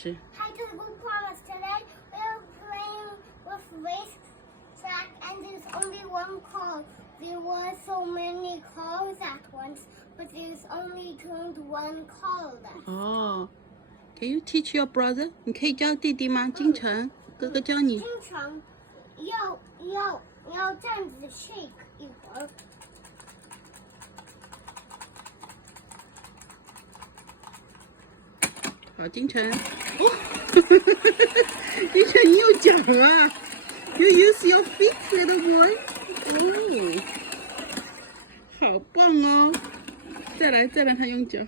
是。 Hi to the Good Promise. Today we're playing with race track, and there's only one car. There were so many cars at once, but there's only turned one car left. 哦 ，Can you teach your brother？ 你可以教弟弟吗？金城，哥哥教你。经常要这样子 shake 一会儿。好，金城。哦，金城，你用脚啊 ？You use your feet, little boy. 哦，好棒哦！再来，他用脚。